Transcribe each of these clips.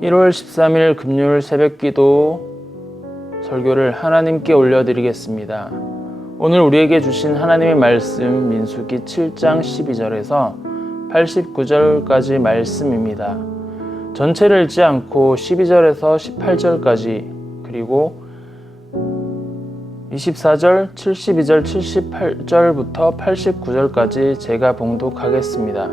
1월 13일 금요일 새벽기도 설교를 하나님께 올려드리겠습니다. 오늘 우리에게 주신 하나님의 말씀 민수기 7장 12절에서 89절까지 말씀입니다. 전체를 읽지 않고 12절에서 18절까지 그리고 24절, 72절, 78절부터 89절까지 제가 봉독하겠습니다.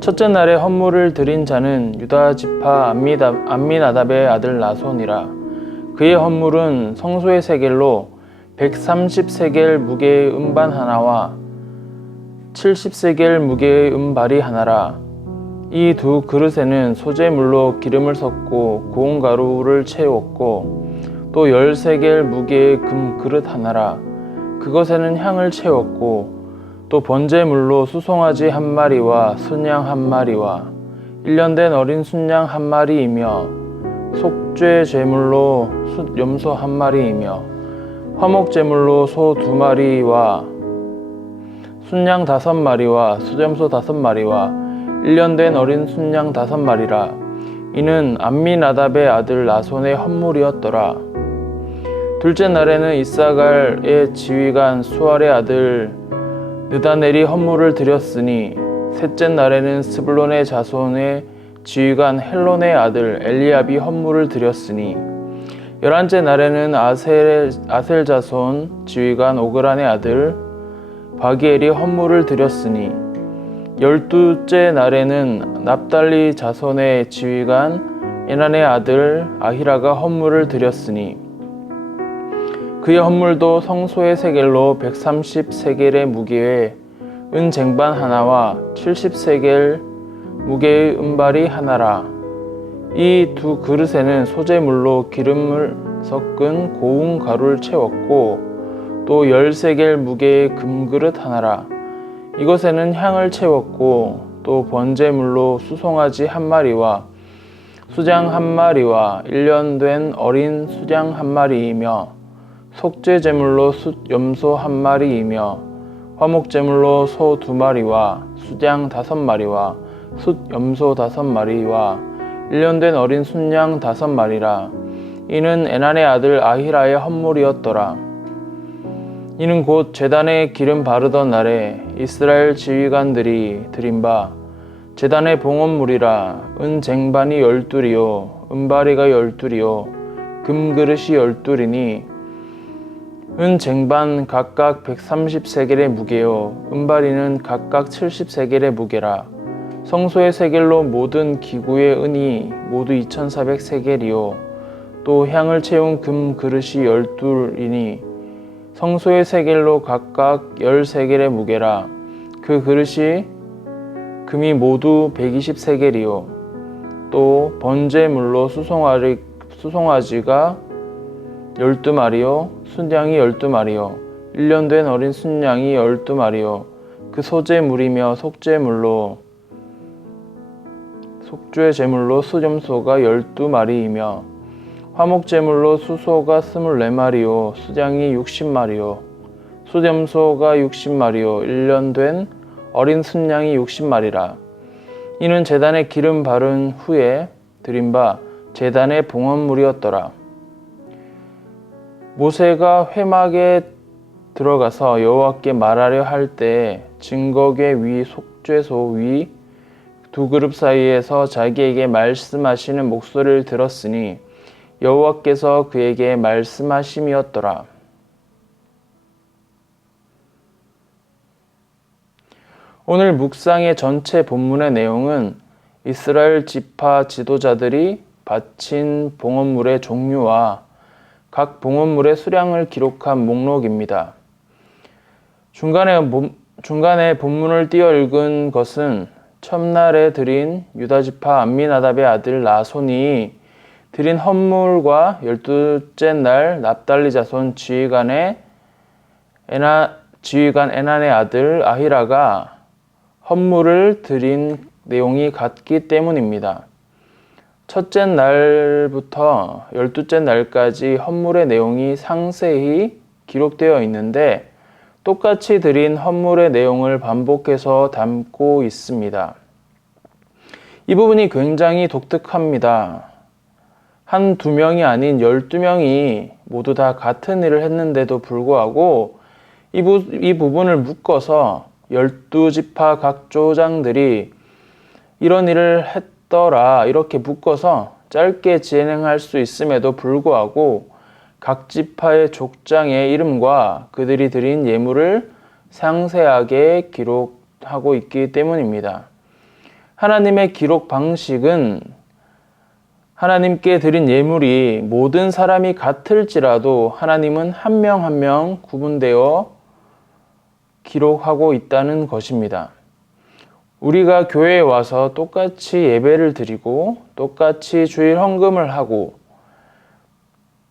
첫째 날에 헌물을 드린 자는 유다 지파 암미나답의 아들 나손이라. 그의 헌물은 성소의 세겔로 130세겔 무게의 음반 하나와 70세겔 무게의 음발이 하나라. 이 두 그릇에는 소재물로 기름을 섞고 고운 가루를 채웠고 또 10세겔 무게의 금 그릇 하나라. 그것에는 향을 채웠고 또 번제물로 수송아지 한 마리와 순양 한 마리와 1년 된 어린 순양 한 마리이며 속죄 제물로 숫염소 한 마리이며 화목 제물로 소 2마리와 순양 5마리와 숫염소 5마리와 1년 된 어린 순양 5마리라. 이는 암미나답의 아들 나손의 헌물이었더라. 둘째 날에는 이사갈의 지휘관 수알의 아들 느다넬이 헌물을 드렸으니 셋째 날에는 스불론의 자손의 지휘관 헬론의 아들 엘리압이 헌물을 드렸으니 11째 날에는 아셀 자손 지휘관 오그란의 아들 바기엘이 헌물을 드렸으니 12째 날에는 납달리 자손의 지휘관 에난의 아들 아히라가 헌물을 드렸으니 그의 헌물도 성소의 세겔로 130세겔의 무게의 은 쟁반 하나와 70세겔 무게의 은발이 하나라. 이 두 그릇에는 소재물로 기름을 섞은 고운 가루를 채웠고 또 10세겔 무게의 금그릇 하나라. 이것에는 향을 채웠고 또 번제물로 수송아지 한 마리와 수장 한 마리와 1년 된 어린 수장 한 마리이며 속죄 제물로 숫염소 한 마리이며 화목 제물로 소 2마리와 수장 5마리와 숫염소 5마리와 1년 된 어린 순양 5마리라. 이는 에난의 아들 아히라의 헌물이었더라. 이는 곧 제단에 기름 바르던 날에 이스라엘 지휘관들이 드린 바 제단의 봉헌물이라. 은 쟁반이 12이요 은바리가 12이요 금그릇이 12이니 은 쟁반 각각 130세겔의 무게요 은바리는 각각 70세겔의 무게라. 성소의 세겔로 모든 기구의 은이 모두 2400세겔이요 또 향을 채운 금 그릇이 12이니 성소의 세겔로 각각 10세겔의 무게라. 그 그릇이 금이 모두 120세겔이요 또 번제물로 수송아지가 12마리요 순양이 12마리요 1년 된 어린 순양이 12마리요 그 소재물이며 속죄 제물로 숫염소가 12마리이며 화목 제물로 수소가 24마리요 수장이 60마리요 숫염소가 60마리요 1년 된 어린 순양이 60마리라. 이는 제단에 기름 바른 후에 드린 바 제단의 봉헌물이었더라. 모세가 회막에 들어가서 여호와께 말하려 할 때 증거궤 위 속죄소 위 두 그룹 사이에서 자기에게 말씀하시는 목소리를 들었으니 여호와께서 그에게 말씀하심이었더라. 오늘 묵상의 전체 본문의 내용은 이스라엘 지파 지도자들이 바친 봉헌물의 종류와 각 봉헌물의 수량을 기록한 목록입니다. 중간에 본문을 띄어 읽은 것은 첫날에 드린 유다지파 암미나답의 아들 나손이 드린 헌물과 12째 날 납달리 자손 지휘관 에난의 아들 아히라가 헌물을 드린 내용이 같기 때문입니다. 첫째 날부터 12째 날까지 헌물의 내용이 상세히 기록되어 있는데 똑같이 드린 헌물의 내용을 반복해서 담고 있습니다. 이 부분이 굉장히 독특합니다. 한두 명이 아닌 12명이 모두 다 같은 일을 했는데도 불구하고 이 부분을 묶어서 12지파 각 조장들이 이런 일을 했더라 이렇게 묶어서 짧게 진행할 수 있음에도 불구하고 각 지파의 족장의 이름과 그들이 드린 예물을 상세하게 기록하고 있기 때문입니다. 하나님의 기록 방식은 하나님께 드린 예물이 모든 사람이 같을지라도 하나님은 한 명 한 명 구분되어 기록하고 있다는 것입니다. 우리가 교회에 와서 똑같이 예배를 드리고 똑같이 주일 헌금을 하고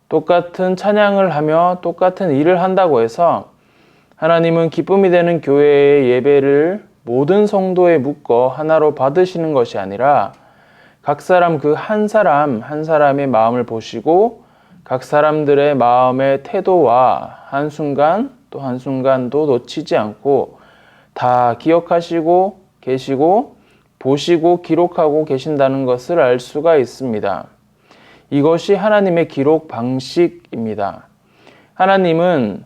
똑같은 찬양을 하며 똑같은 일을 한다고 해서 하나님은 기쁨이 되는 교회의 예배를 모든 성도에 묶어 하나로 받으시는 것이 아니라 각 사람 그 한 사람 한 사람의 마음을 보시고 각 사람들의 마음의 태도와 한순간 또 한순간도 놓치지 않고 다 기억하시고 계시고 보시고 기록하고 계신다는 것을 알 수가 있습니다. 이것이 하나님의 기록 방식입니다. 하나님은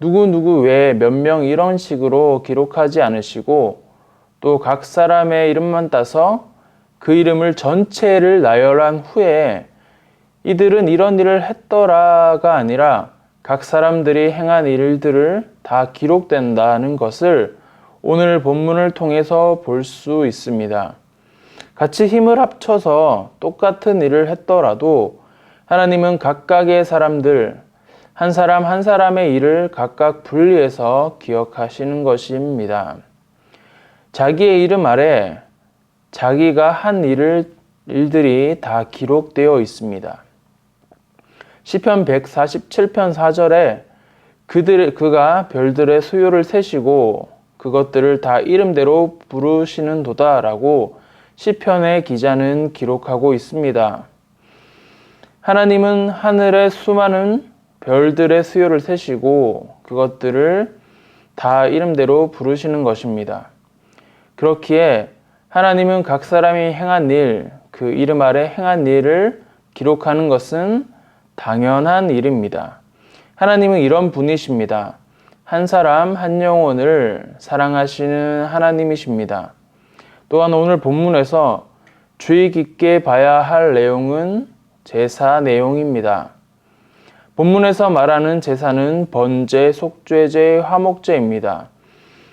누구 외에 몇 명 이런 식으로 기록하지 않으시고 또 각 사람의 이름만 따서 그 이름을 전체를 나열한 후에 이들은 이런 일을 했더라가 아니라 각 사람들이 행한 일들을 다 기록된다는 것을 오늘 본문을 통해서 볼 수 있습니다. 같이 힘을 합쳐서 똑같은 일을 했더라도 하나님은 각각의 사람들, 한 사람 한 사람의 일을 각각 분리해서 기억하시는 것입니다. 자기의 이름 아래 자기가 한 일들이 다 기록되어 있습니다. 시편 147편 4절에 그가 별들의 수요를 세시고 그것들을 다 이름대로 부르시는도다 라고 시편의 기자는 기록하고 있습니다. 하나님은 하늘의 수많은 별들의 수요를 세시고 그것들을 다 이름대로 부르시는 것입니다. 그렇기에 하나님은 각 사람이 행한 일, 그 이름 아래 행한 일을 기록하는 것은 당연한 일입니다. 하나님은 이런 분이십니다. 한 사람 한 영혼을 사랑하시는 하나님이십니다. 또한 오늘 본문에서 주의 깊게 봐야 할 내용은 제사 내용입니다. 본문에서 말하는 제사는 번제, 속죄제, 화목제입니다.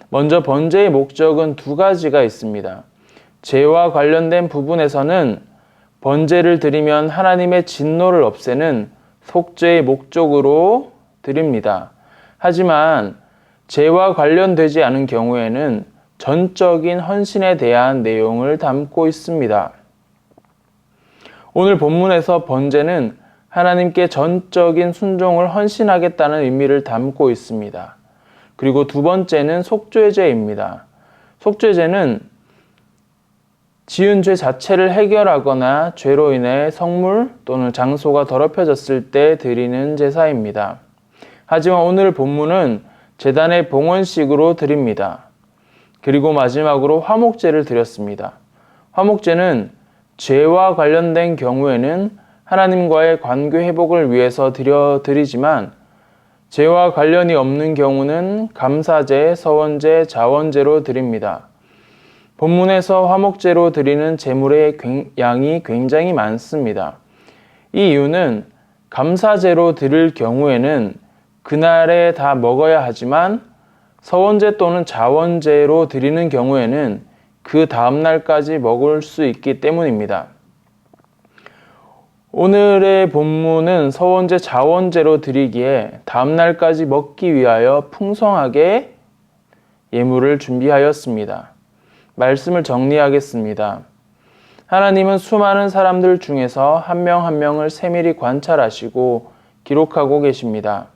먼저 번제의 목적은 두 가지가 있습니다. 죄와 관련된 부분에서는 번제를 드리면 하나님의 진노를 없애는 속죄의 목적으로 드립니다. 하지만 죄와 관련되지 않은 경우에는 전적인 헌신에 대한 내용을 담고 있습니다. 오늘 본문에서 번제는 하나님께 전적인 순종을 헌신하겠다는 의미를 담고 있습니다. 그리고 두 번째는 속죄제입니다. 속죄제는 지은 죄 자체를 해결하거나 죄로 인해 성물 또는 장소가 더럽혀졌을 때 드리는 제사입니다. 하지만 오늘 본문은 제단의 봉헌식으로 드립니다. 그리고 마지막으로 화목제를 드렸습니다. 화목제는 죄와 관련된 경우에는 하나님과의 관계 회복을 위해서 드리지만 죄와 관련이 없는 경우는 감사제, 서원제, 자원제로 드립니다. 본문에서 화목제로 드리는 제물의 양이 굉장히 많습니다. 이 이유는 감사제로 드릴 경우에는 그날에 다 먹어야 하지만 서원제 또는 자원제로 드리는 경우에는 그 다음날까지 먹을 수 있기 때문입니다. 오늘의 본문은 서원제, 자원제로 드리기에 다음날까지 먹기 위하여 풍성하게 예물을 준비하였습니다. 말씀을 정리하겠습니다. 하나님은 수많은 사람들 중에서 한 명 한 명을 세밀히 관찰하시고 기록하고 계십니다.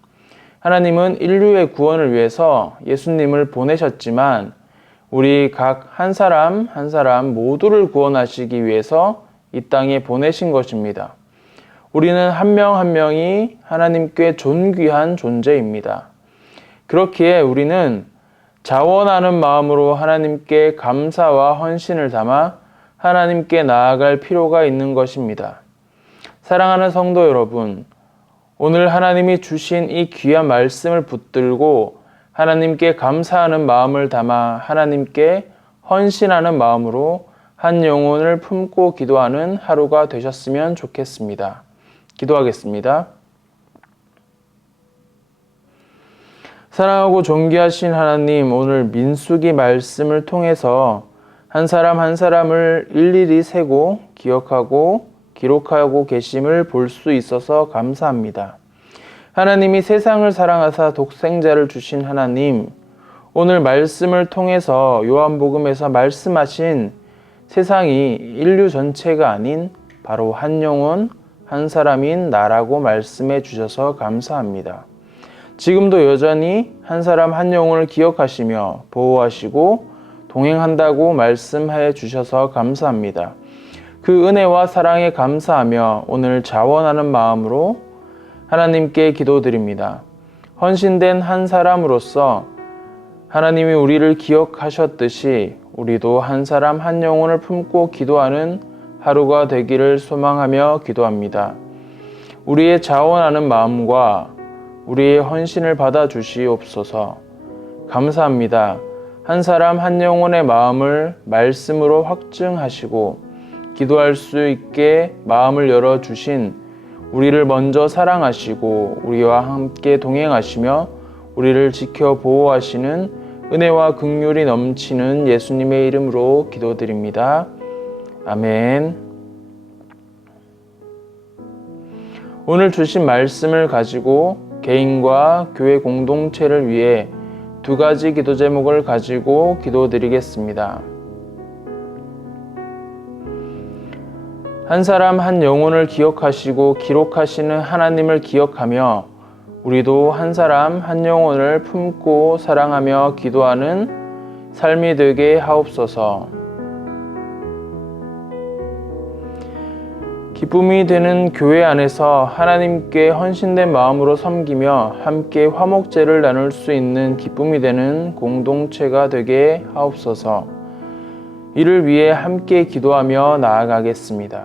하나님은 인류의 구원을 위해서 예수님을 보내셨지만 우리 각 한 사람 한 사람 모두를 구원하시기 위해서 이 땅에 보내신 것입니다. 우리는 한 명 한 명이 하나님께 존귀한 존재입니다. 그렇기에 우리는 자원하는 마음으로 하나님께 감사와 헌신을 담아 하나님께 나아갈 필요가 있는 것입니다. 사랑하는 성도 여러분, 오늘 하나님이 주신 이 귀한 말씀을 붙들고 하나님께 감사하는 마음을 담아 하나님께 헌신하는 마음으로 한 영혼을 품고 기도하는 하루가 되셨으면 좋겠습니다. 기도하겠습니다. 사랑하고 존귀하신 하나님, 오늘 민수기 말씀을 통해서 한 사람 한 사람을 일일이 세고 기억하고 기록하고 계심을 볼 수 있어서 감사합니다. 하나님이 세상을 사랑하사 독생자를 주신 하나님, 오늘 말씀을 통해서 요한복음에서 말씀하신 세상이 인류 전체가 아닌 바로 한 영혼, 한 사람인 나라고 말씀해 주셔서 감사합니다. 지금도 여전히 한 사람 한 영혼을 기억하시며 보호하시고 동행한다고 말씀해 주셔서 감사합니다. 그 은혜와 사랑에 감사하며 오늘 자원하는 마음으로 하나님께 기도드립니다. 헌신된 한 사람으로서 하나님이 우리를 기억하셨듯이 우리도 한 사람 한 영혼을 품고 기도하는 하루가 되기를 소망하며 기도합니다. 우리의 자원하는 마음과 우리의 헌신을 받아 주시옵소서. 감사합니다. 한 사람 한 영혼의 마음을 말씀으로 확증하시고 기도할 수 있게 마음을 열어주신 우리를 먼저 사랑하시고 우리와 함께 동행하시며 우리를 지켜 보호하시는 은혜와 긍휼이 넘치는 예수님의 이름으로 기도드립니다. 아멘. 오늘 주신 말씀을 가지고 개인과 교회 공동체를 위해 두 가지 기도 제목을 가지고 기도드리겠습니다. 한 사람 한 영혼을 기억하시고 기록하시는 하나님을 기억하며 우리도 한 사람 한 영혼을 품고 사랑하며 기도하는 삶이 되게 하옵소서. 기쁨이 되는 교회 안에서 하나님께 헌신된 마음으로 섬기며 함께 화목제를 나눌 수 있는 기쁨이 되는 공동체가 되게 하옵소서. 이를 위해 함께 기도하며 나아가겠습니다.